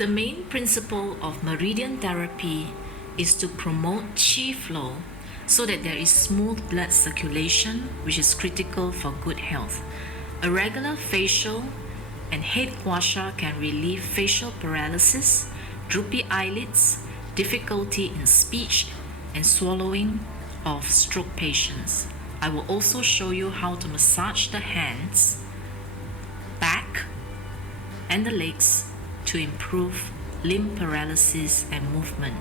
The main principle of Meridian therapy is to promote qi flow so that there is smooth blood circulation, which is critical for good health. A regular facial and head guasha can relieve facial paralysis, droopy eyelids, difficulty in speech, and swallowing of stroke patients. I will also show you how to massage the hands, back, and the legs to improve limb paralysis and movement.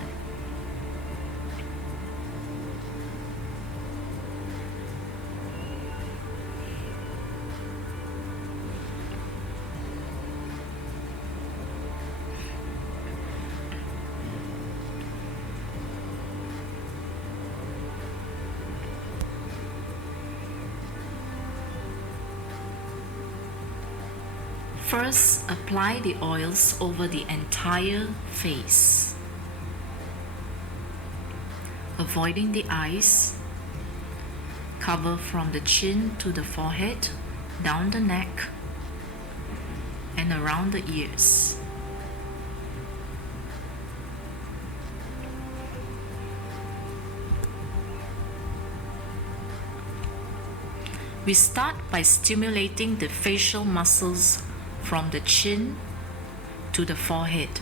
First, apply the oils over the entire face, avoiding the eyes. Cover from the chin to the forehead, down the neck, and around the ears. We start by stimulating the facial muscles from the chin to the forehead.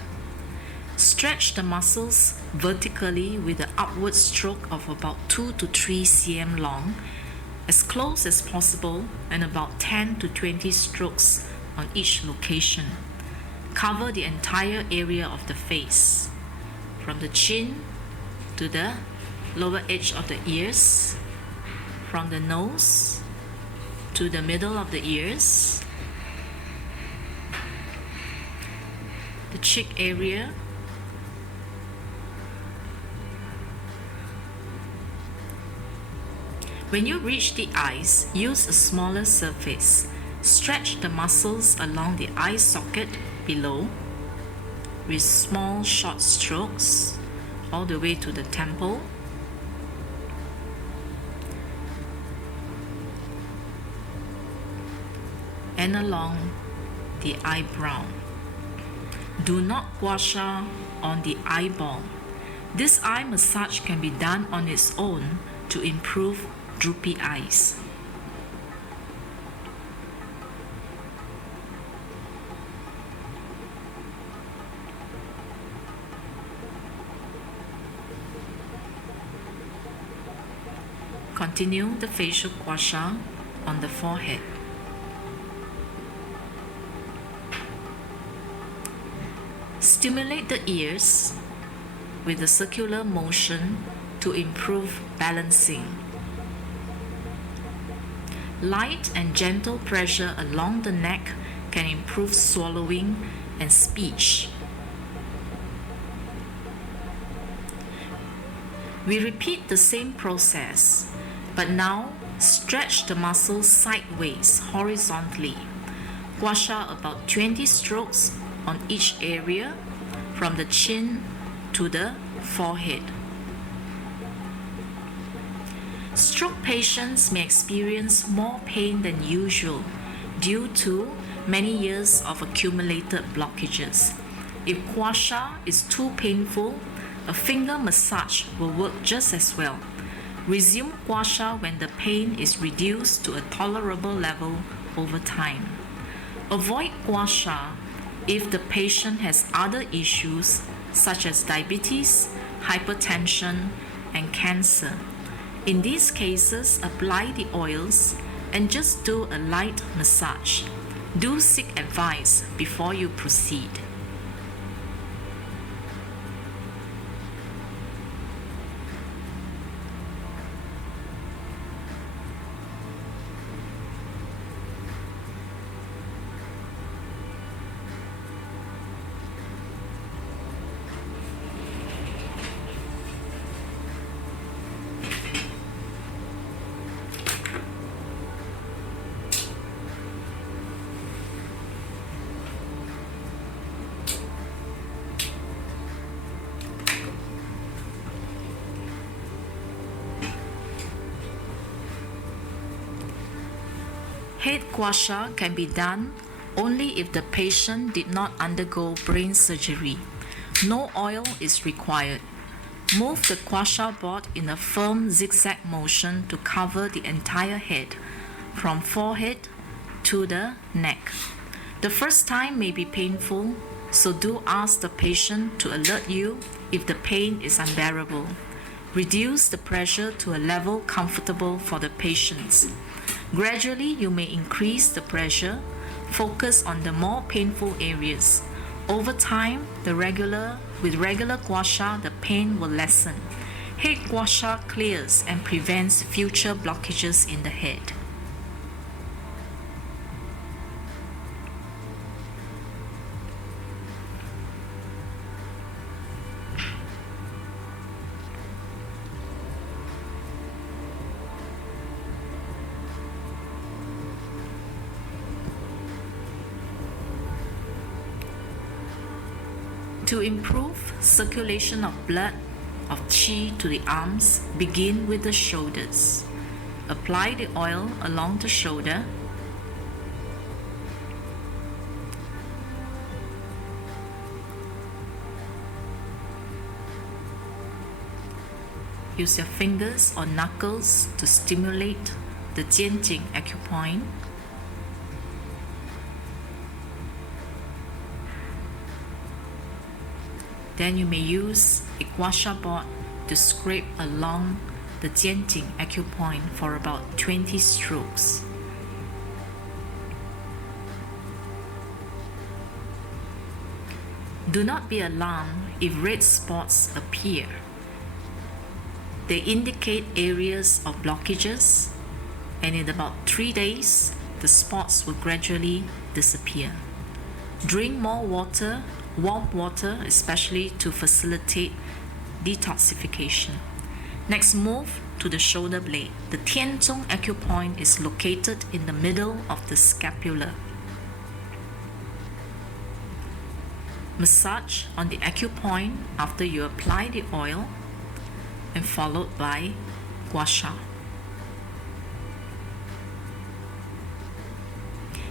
Stretch the muscles vertically with an upward stroke of about 2 to 3 cm long, as close as possible, and about 10 to 20 strokes on each location. Cover the entire area of the face, from the chin to the lower edge of the ears, from the nose to the middle of the ears, the cheek area, when you reach the eyes, use a smaller surface. Stretch the muscles along the eye socket below with small short strokes all the way to the temple. And along the eyebrow. Do not guasha on the eyeball. This eye massage can be done on its own to improve droopy eyes. Continue the facial guasha on the forehead. Stimulate the ears with a circular motion to improve balancing. Light and gentle pressure along the neck can improve swallowing and speech. We repeat the same process, but now stretch the muscles sideways, horizontally. Guasha about 20 strokes on each area, from the chin to the forehead. Stroke patients may experience more pain than usual due to many years of accumulated blockages. If guasha is too painful, a finger massage will work just as well. Resume guasha when the pain is reduced to a tolerable level over time. Avoid guasha if the patient has other issues such as diabetes, hypertension, and cancer. In these cases, apply the oils and just do a light massage. Do seek advice before you proceed. Head guasha can be done only if the patient did not undergo brain surgery. No oil is required. Move the guasha board in a firm zigzag motion to cover the entire head, from forehead to the neck. The first time may be painful, so do ask the patient to alert you if the pain is unbearable. Reduce the pressure to a level comfortable for the patients. Gradually, you may increase the pressure. Focus on the more painful areas. Over time, with regular guasha, the pain will lessen. Head guasha clears and prevents future blockages in the head. To improve circulation of blood, of qi to the arms, begin with the shoulders. Apply the oil along the shoulder. Use your fingers or knuckles to stimulate the jianjing acupoint. Then you may use a guasha board to scrape along the jianjing acupoint for about 20 strokes. Do not be alarmed if red spots appear. They indicate areas of blockages, and in about 3 days, the spots will gradually disappear. Drink more water, warm water, especially to facilitate detoxification. Next, move to the shoulder blade. The Tianzong acupoint is located in the middle of the scapula. Massage on the acupoint after you apply the oil and followed by guasha.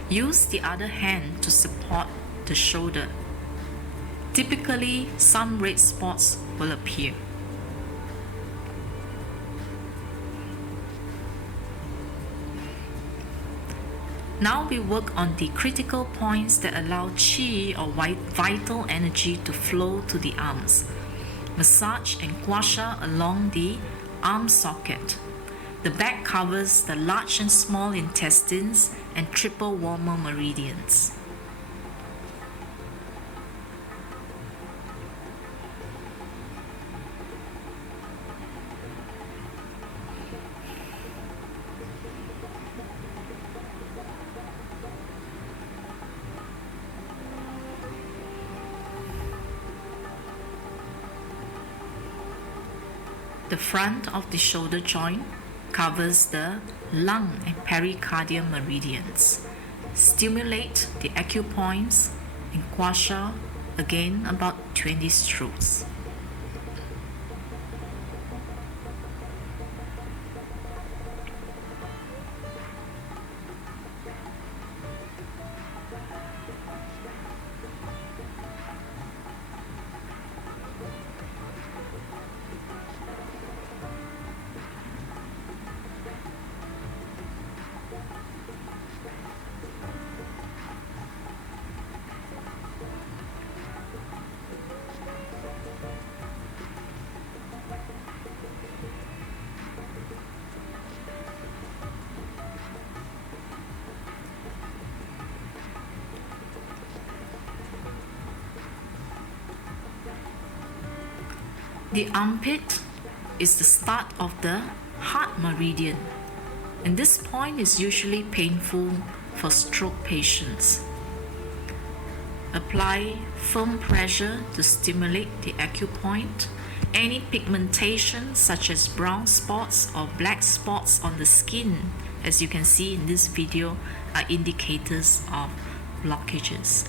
Use the other hand to support the shoulder. Typically, some red spots will appear. Now we work on the critical points that allow qi or vital energy to flow to the arms. Massage and guasha along the arm socket. The back covers the large and small intestines and triple warmer meridians. The front of the shoulder joint covers the lung and pericardium meridians. Stimulate the acupoints and guasha again about 20 strokes. The armpit is the start of the heart meridian, and this point is usually painful for stroke patients. Apply firm pressure to stimulate the acupoint. Any pigmentation such as brown spots or black spots on the skin, as you can see in this video, are indicators of blockages.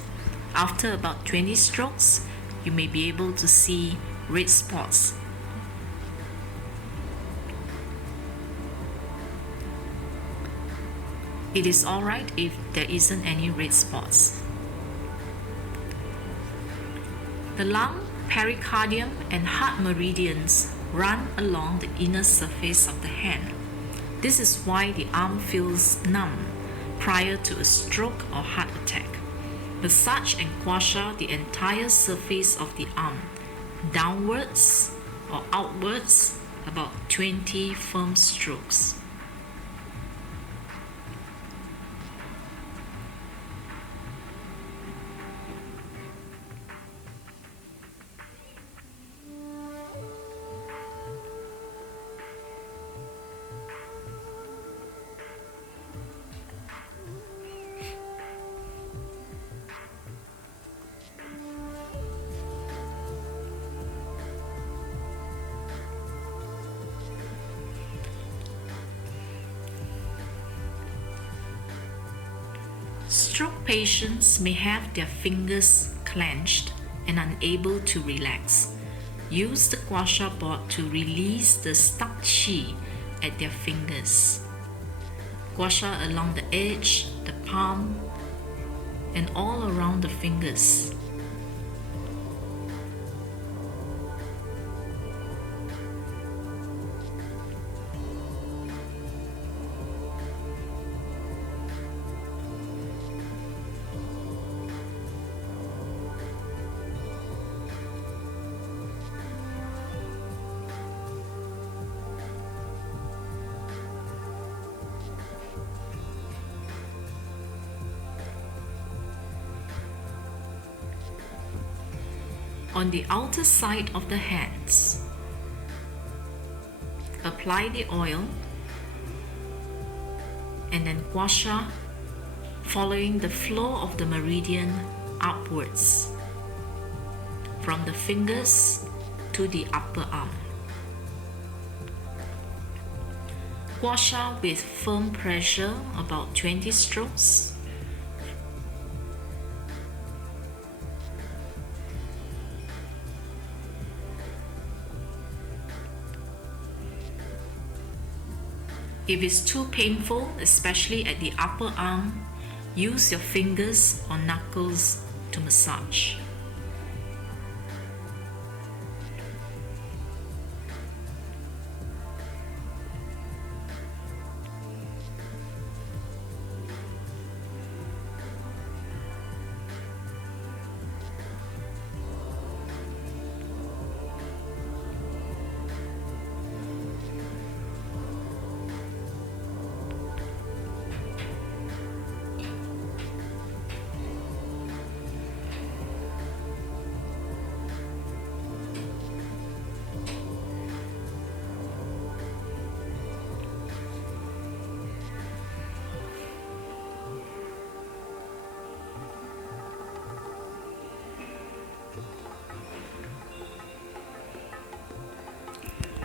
After about 20 strokes, you may be able to see red spots. It is alright if there isn't any red spots. The lung, pericardium, and heart meridians run along the inner surface of the hand. This is why the arm feels numb prior to a stroke or heart attack. Massage and guasha the entire surface of the arm, downwards or outwards, about 20 firm strokes. Stroke patients may have their fingers clenched and unable to relax. Use the guasha board to release the stuck qi at their fingers. Guasha along the edge, the palm, and all around the fingers. On the outer side of the hands, apply the oil and then guasha, following the flow of the meridian upwards from the fingers to the upper arm. Guasha with firm pressure, about 20 strokes. If it's too painful, especially at the upper arm, use your fingers or knuckles to massage.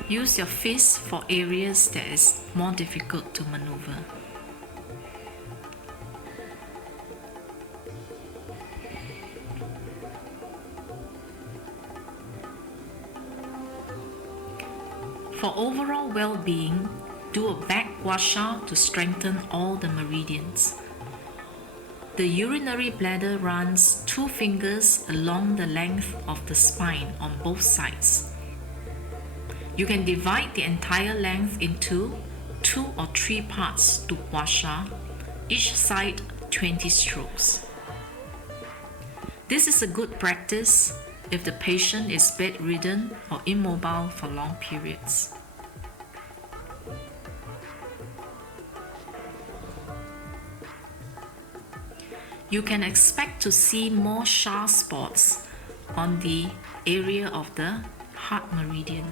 Use your fist for areas that is more difficult to maneuver. For overall well-being, do a back guasha to strengthen all the meridians. The urinary bladder runs 2 fingers along the length of the spine on both sides. You can divide the entire length into 2 or 3 parts to guasha, each side 20 strokes. This is a good practice if the patient is bedridden or immobile for long periods. You can expect to see more sharp spots on the area of the heart meridian.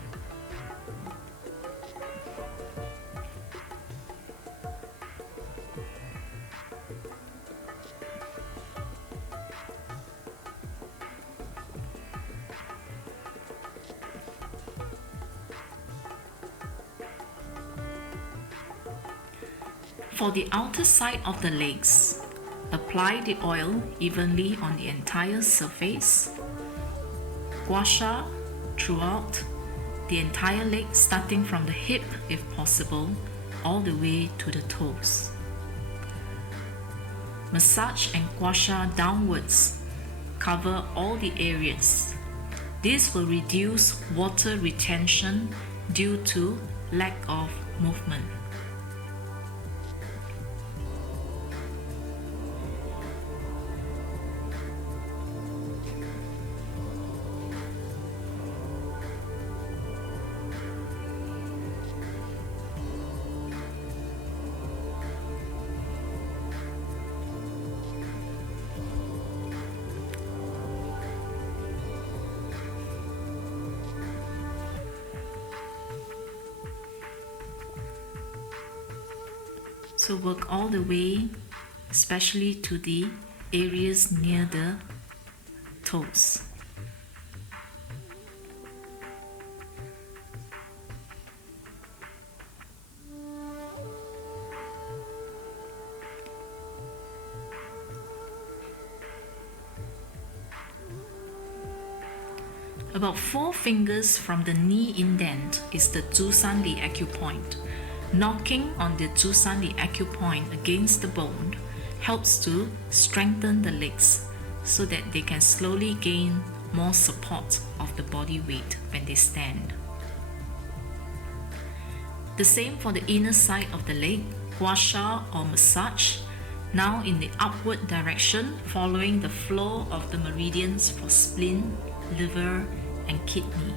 For the outer side of the legs, apply the oil evenly on the entire surface. Guasha throughout the entire leg, starting from the hip if possible, all the way to the toes. Massage and guasha downwards. Cover all the areas. This will reduce water retention due to lack of movement. So work all the way, especially to the areas near the toes. About 4 fingers from the knee indent is the Zhusan Li acupoint. Knocking on the Zhusan Li acupoint against the bone helps to strengthen the legs so that they can slowly gain more support of the body weight when they stand. The same for the inner side of the leg, guasha or massage, now in the upward direction following the flow of the meridians for spleen, liver and kidney.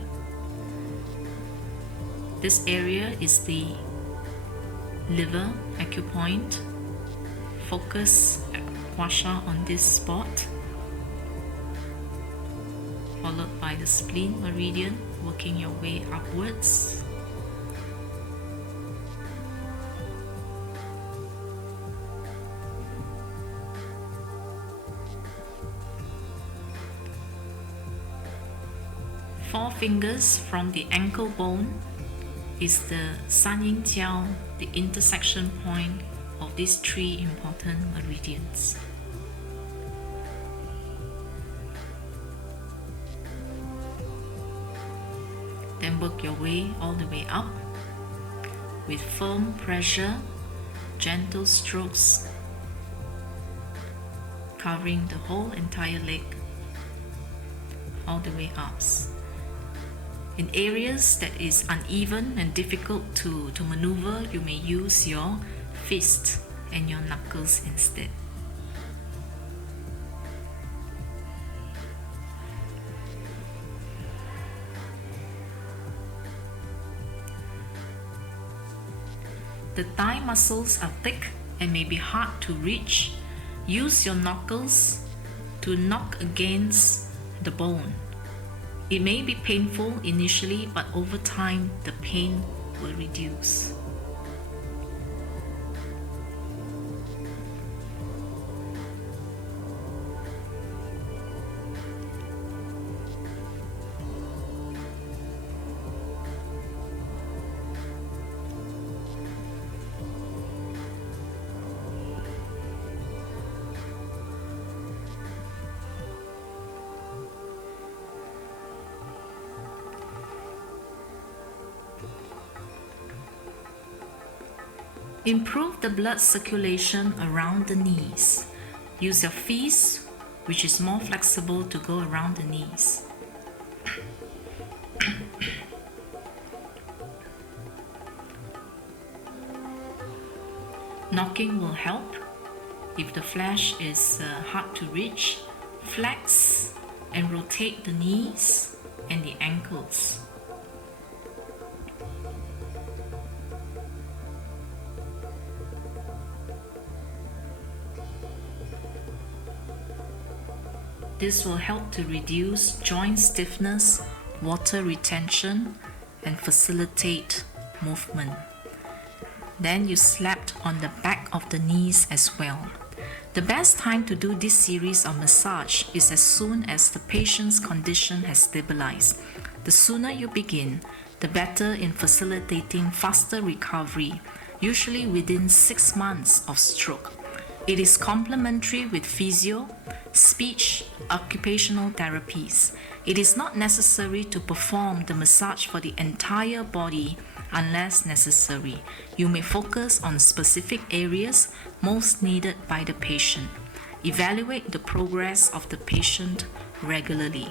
This area is the liver acupoint. Focus guasha on this spot, followed by the spleen meridian, working your way upwards. Four fingers from the ankle bone is the San Yin Jiao, the intersection point of these 3 important meridians. Then work your way all the way up with firm pressure, gentle strokes, covering the whole entire leg all the way up. In areas that is uneven and difficult to maneuver, you may use your fist and your knuckles instead. The thigh muscles are thick and may be hard to reach. Use your knuckles to knock against the bone. It may be painful initially, but over time the pain will reduce. Improve the blood circulation around the knees. Use your fists, which is more flexible, to go around the knees. Knocking will help. If the flesh is hard to reach, flex and rotate the knees and the ankles. This will help to reduce joint stiffness, water retention, and facilitate movement. Then you slap on the back of the knees as well. The best time to do this series of massage is as soon as the patient's condition has stabilized. The sooner you begin, the better in facilitating faster recovery, usually within 6 months of stroke. It is complementary with physio, speech, occupational therapies. It is not necessary to perform the massage for the entire body unless necessary. You may focus on specific areas most needed by the patient. Evaluate the progress of the patient regularly.